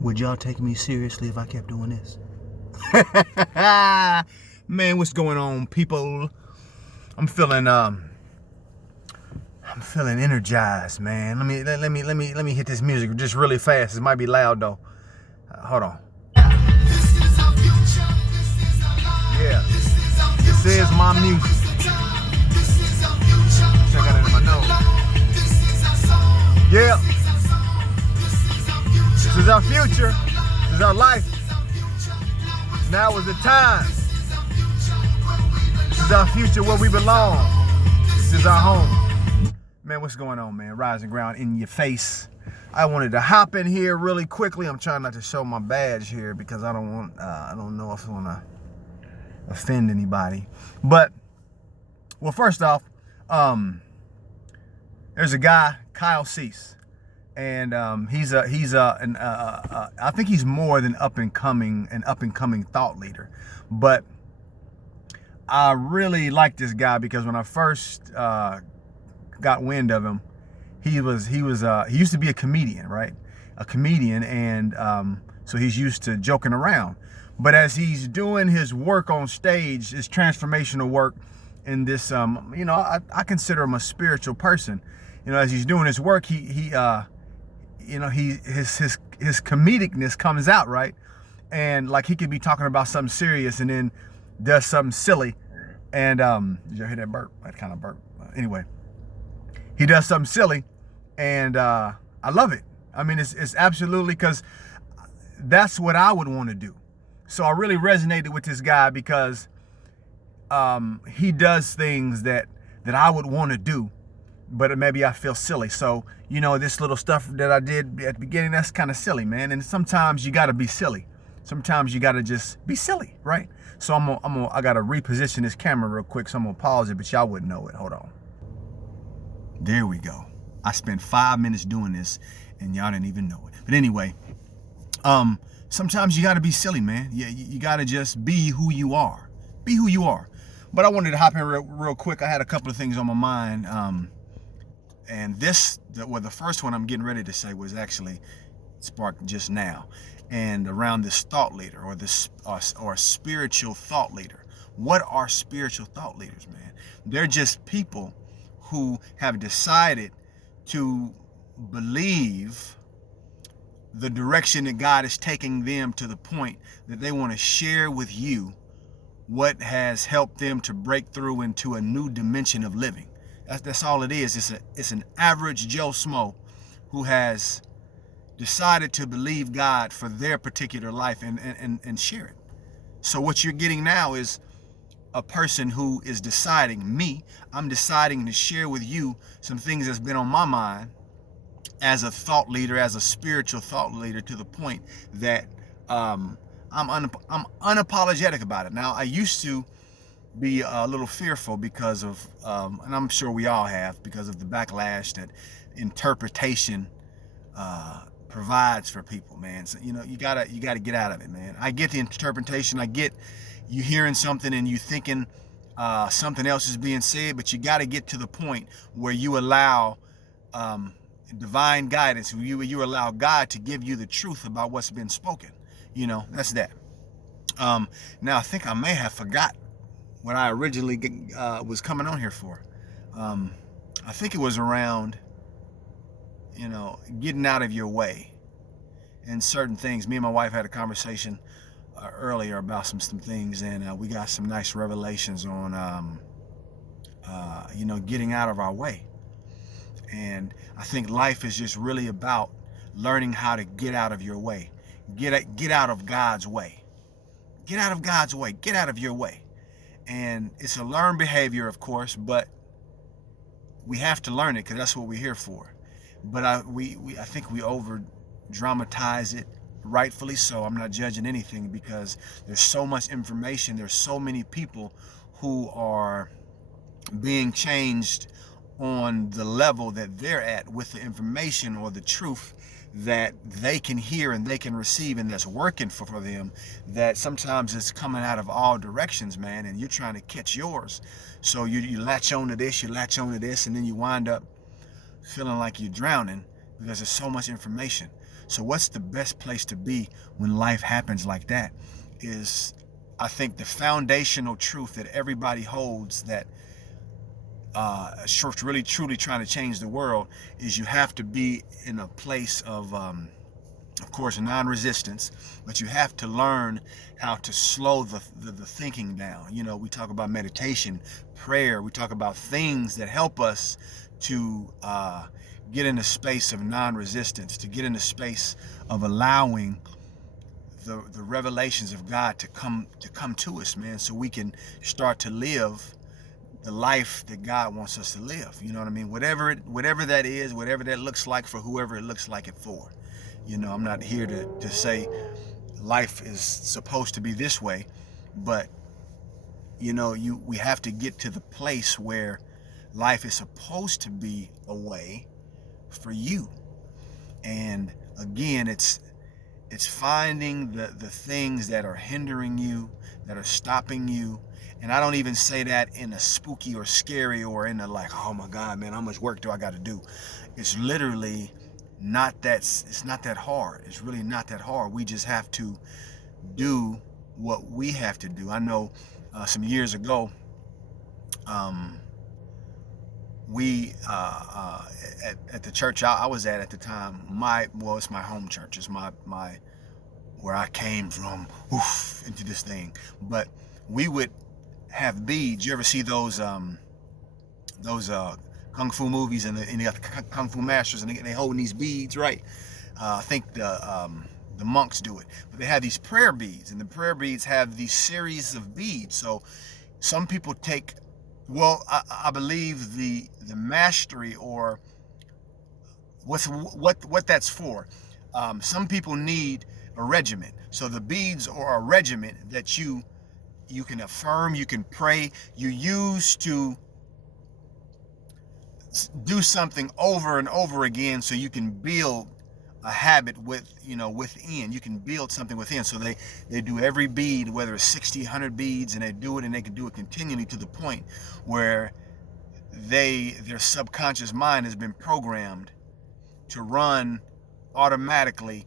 Would y'all take me seriously if I kept doing this? Man, what's going on, people? I'm feeling energized, man. Let me hit this music just really fast. It might be loud though. Hold on. Yeah, this is my music. Check out into my nose. Yeah. This is our future. This is our life. Now is the time. This is our future, where we belong. This is our home. Man, what's going on, man? Rising Ground in your face. I wanted to hop in here really quickly. I'm trying not to show my badge here because I don't know if I want to offend anybody. But, well, first off, there's a guy, Kyle Cease. And I think he's more than an up and coming thought leader. But I really like this guy because when I first got wind of him, he used to be a comedian, right? A comedian, and so he's used to joking around. But as he's doing his work on stage, his transformational work in this, I consider him a spiritual person. You know, as he's doing his work, his comedicness comes out, right? And like he could be talking about something serious and then does something silly. And did you hear that burp? That kind of burp. Anyway, he does something silly, and I love it. I mean, it's absolutely, because that's what I would want to do. So I really resonated with this guy because he does things that I would want to do, but maybe I feel silly. So, you know, this little stuff that I did at the beginning, that's kind of silly, man. And sometimes you got to be silly. Sometimes you got to just be silly, right? So I got to reposition this camera real quick. So I'm going to pause it, but y'all wouldn't know it. Hold on. There we go. I spent 5 minutes doing this and y'all didn't even know it. But anyway, sometimes you got to be silly, man. Yeah, you got to just be who you are. Be who you are. But I wanted to hop in real quick. I had a couple of things on my mind. And the first one I'm getting ready to say was actually sparked just now, and around this thought leader or spiritual thought leader. What are spiritual thought leaders, man? They're just people who have decided to believe the direction that God is taking them, to the point that they want to share with you what has helped them to break through into a new dimension of living. That's all it is. It's an average Joe Smo who has decided to believe God for their particular life and share it. So what you're getting now is a person who is deciding, I'm deciding to share with you some things that's been on my mind as a thought leader, as a spiritual thought leader, to the point that I'm unapologetic about it. Now, I used to be a little fearful because of, and I'm sure we all have, because of the backlash that interpretation provides for people, man. So, you know, you gotta get out of it, man. I get the interpretation. I get you hearing something and you thinking something else is being said, but you got to get to the point where you allow divine guidance. You allow God to give you the truth about what's been spoken. You know, that's that. Now, I think I may have forgot what I originally was coming on here for. I think it was around, getting out of your way and certain things. Me and my wife had a conversation earlier about some things, and we got some nice revelations on, getting out of our way. And I think life is just really about learning how to get out of your way. Get out of God's way. Get out of God's way. Get out of your way. And it's a learned behavior, of course, but we have to learn it because that's what we're here for. But I think we over dramatize it, rightfully so. I'm not judging anything because there's so much information. There's so many people who are being changed on the level that they're at with the information or the truth that they can hear and they can receive, and that's working for them, that sometimes it's coming out of all directions, man, and you're trying to catch yours. So you latch on to this, and then you wind up feeling like you're drowning because there's so much information. So what's the best place to be when life happens like that? Is, I think, the foundational truth that everybody holds, that really truly trying to change the world, is you have to be in a place of course, non-resistance, but you have to learn how to slow the thinking down. You know, we talk about meditation, prayer, we talk about things that help us to get in a space of non-resistance, to get in a space of allowing the revelations of God to come to us, man, so we can start to live the life that God wants us to live. You know what I mean? Whatever that is, whatever that looks like for whoever it looks like it for. You know, I'm not here to say life is supposed to be this way, but you know, we have to get to the place where life is supposed to be a way for you. And again, it's finding the things that are hindering you, that are stopping you. And I don't even say that in a spooky or scary or in a like, oh my God, man, how much work do I got to do? It's literally it's not that hard. It's really not that hard. We just have to do what we have to do. I know some years ago, we at the church I was at the time, it's my home church. It's my where I came from, into this thing. But we would have beads. You ever see those kung fu movies, and they got the kung fu masters, and they holding these beads, right? I think the monks do it, but they have these prayer beads, and the prayer beads have these series of beads. So some people take, I believe the mastery, or what that's for. Some people need a regiment. So the beads are a regiment that you can affirm, you can pray, you use to do something over and over again, so you can build a habit within. You can build something within. So they do every bead, whether it's 60, 100 beads, and they do it, and they can do it continually to the point where their subconscious mind has been programmed to run automatically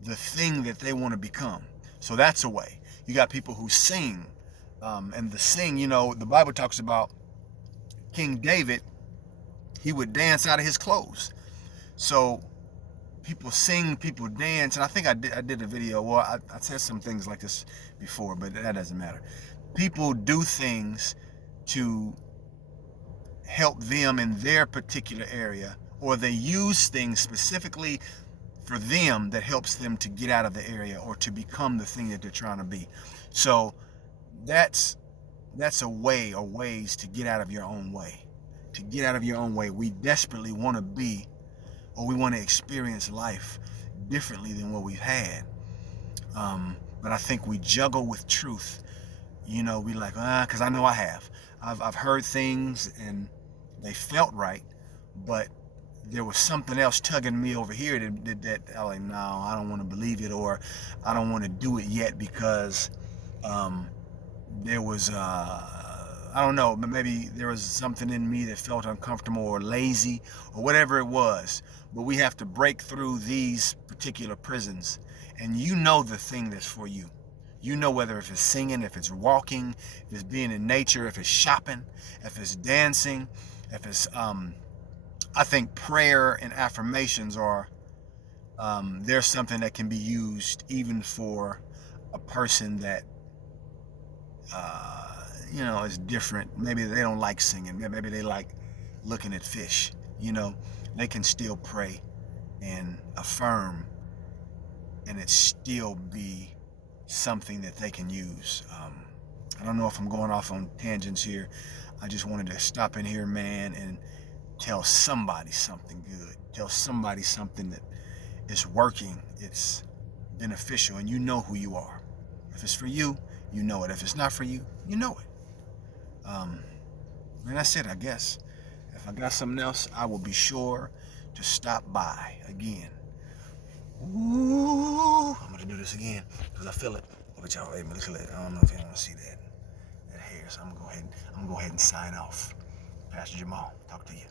the thing that they want to become. So that's a way. You got people who sing, and the Bible talks about King David. He would dance out of his clothes. So people sing, people dance, and I think I did a video. Well, I said some things like this before, but that doesn't matter. People do things to help them in their particular area, or they use things specifically for them that helps them to get out of the area or to become the thing that they're trying to be. So that's a way, or ways to get out of your own way. To get out of your own way. We desperately want to be, or we want to experience life differently than what we've had. But I think we juggle with truth. You know, we like, because I know I have. I've heard things and they felt right, but there was something else tugging me over here that I was like, no, I don't want to believe it, or I don't want to do it yet because there was I don't know, but maybe there was something in me that felt uncomfortable or lazy or whatever it was. But we have to break through these particular prisons, and you know the thing that's for you. You know, whether if it's singing, if it's walking, if it's being in nature, if it's shopping, if it's dancing, if it's I think prayer and affirmations are there's something that can be used even for a person that is different. Maybe they don't like singing. Maybe they like looking at fish. They can still pray and affirm, and it still be something that they can use. I don't know if I'm going off on tangents here. I just wanted to stop in here, man, and tell somebody something good. Tell somebody something that is working, it's beneficial, and you know who you are. If it's for you, you know it. If it's not for you, you know it. And that's it, I guess. If I got something else, I will be sure to stop by again. Ooh, I'm gonna do this again because I feel it. But y'all, hey, look at it. I don't know if you want to see that hair, so I'm gonna go ahead and sign off. Pastor Jamal, talk to you.